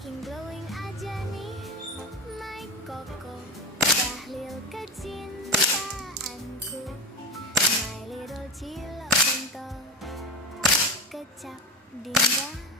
Saking glowing aja nih my koko, tahlil kecintaanku, my little cilok pentol, kecap dinda.